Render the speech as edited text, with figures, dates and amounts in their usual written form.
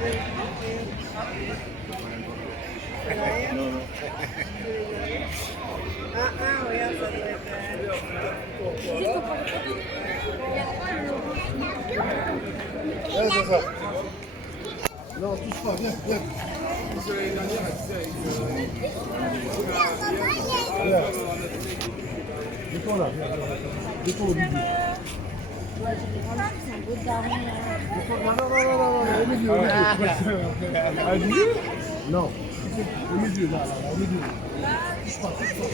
No, no. Voy a hacerle. Viens, c'est ça. Non, touche pas, viens, viens. Viens. Dépôt là, viens. Dépôt au milieu. Dépôt, non, non, non, non, non, au milieu, au milieu. Non, au milieu, là, là, au milieu. Touche pas, touche pas.